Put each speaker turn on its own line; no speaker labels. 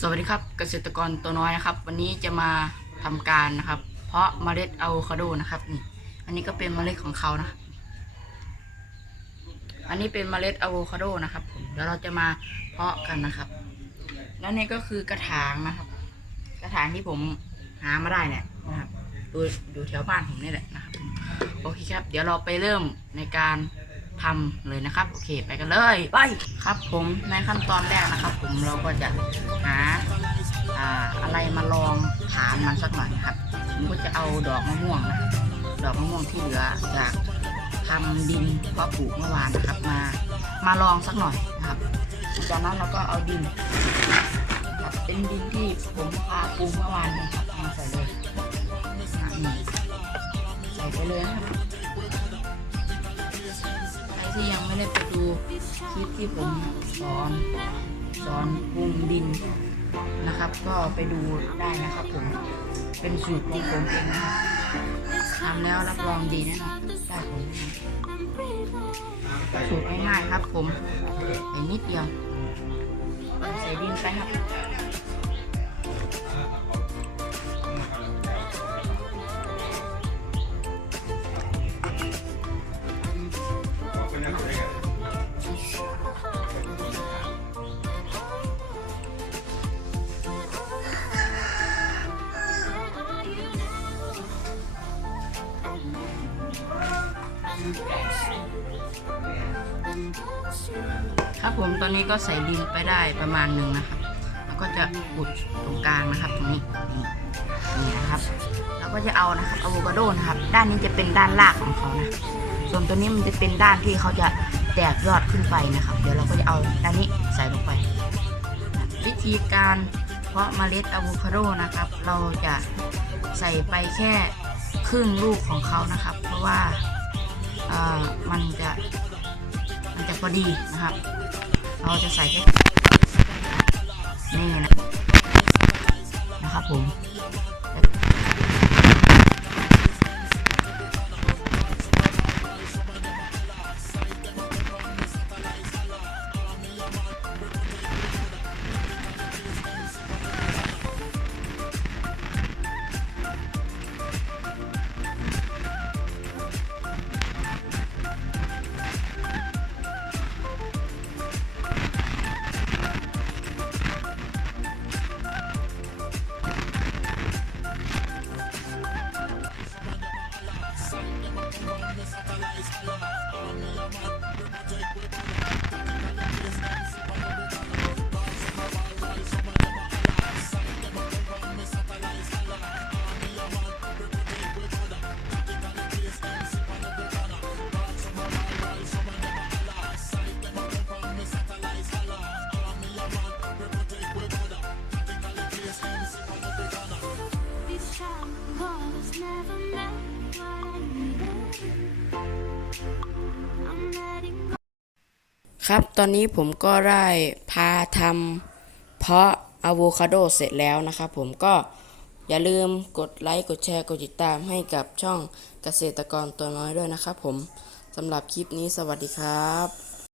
สวัสดีครับเกษตรกรตัวน้อยนะครับ วันนี้จะมาทำการนะครับ เพาะเมล็ดอะโวคาโดนะครับนี่ อันนี้ก็เป็นเมล็ดของเขานะ อันนี้เป็นเมล็ดอะโวคาโดนะครับผมเดี๋ยวเราจะมาเพาะกันนะครับ แล้วนี่ก็คือกระถางนะครับ กระถางที่ผมหามาได้เนี่ยนะครับดูดูแถวบ้านผมนี่แหละนะครับโอเคครับ เดี๋ยวเราไปเริ่มในการ ทำเลยนะครับ โอเคไปกันเลยไปครับผมในขั้นตอนแรกนะครับ ผมเราก็จะหาอะไรมาลองฐานมันสักหน่อยนะครับผมก็จะเอาดอกมะม่วงนะดอกมะม่วงที่เหลือจากทำดินเพาะปลูกเมื่อวานนะครับมามาลองสักหน่อยนะครับจากนั้นเราก็เอาดินครับเป็นดินที่ผมพาปลูกเมื่อวานนะครับมาใส่เลยอะนี่ใส่ไปเลยนะครับ ที่ยังไม่ได้ไปดูคลิปที่ผมสอนสอนปรุงดินนะครับ ก็ไปดูได้นะครับผมเป็นสูตรของผมเองนะครับทำแล้วรับรองดีแน่นอนได้ผลแน่นอนสูตรง่ายๆครับผมใส่นิดเดียวใส่ดินไปครับ ครับผมตอนนี้ก็ใส่ดินไปได้ประมาณหนึ่งนะครับแล้วก็จะอุดตรงกลางนะครับตรงนี้นี่นะครับ แล้วก็จะเอานะครับอะโวคาโดนะครับ ด้านนี้จะเป็นด้านรากของเขานะ ส่วนตัวนี้มันจะเป็นด้านที่เขาจะแตกยอดขึ้นไปนะครับ เดี๋ยวเราก็จะเอาด้านนี้ใส่ลงไป วิธีการเพาะเมล็ดอะโวคาโดนะครับ เราจะใส่ไปแค่ ครึ่งลูกของเขานะครับ เพราะว่ามันจะมันจะพอดีนะครับ เราจะใส่แค่นี่นะนะครับผม ครับ ตอนนี้ผมก็ได้พาทำเพาะอะโวคาโดเสร็จแล้วนะครับผมก็อย่าลืมกดไลค์กดแชร์กดติดตามให้กับช่องเกษตรกรตัวน้อยด้วยนะครับผมสำหรับคลิปนี้สวัสดีครับ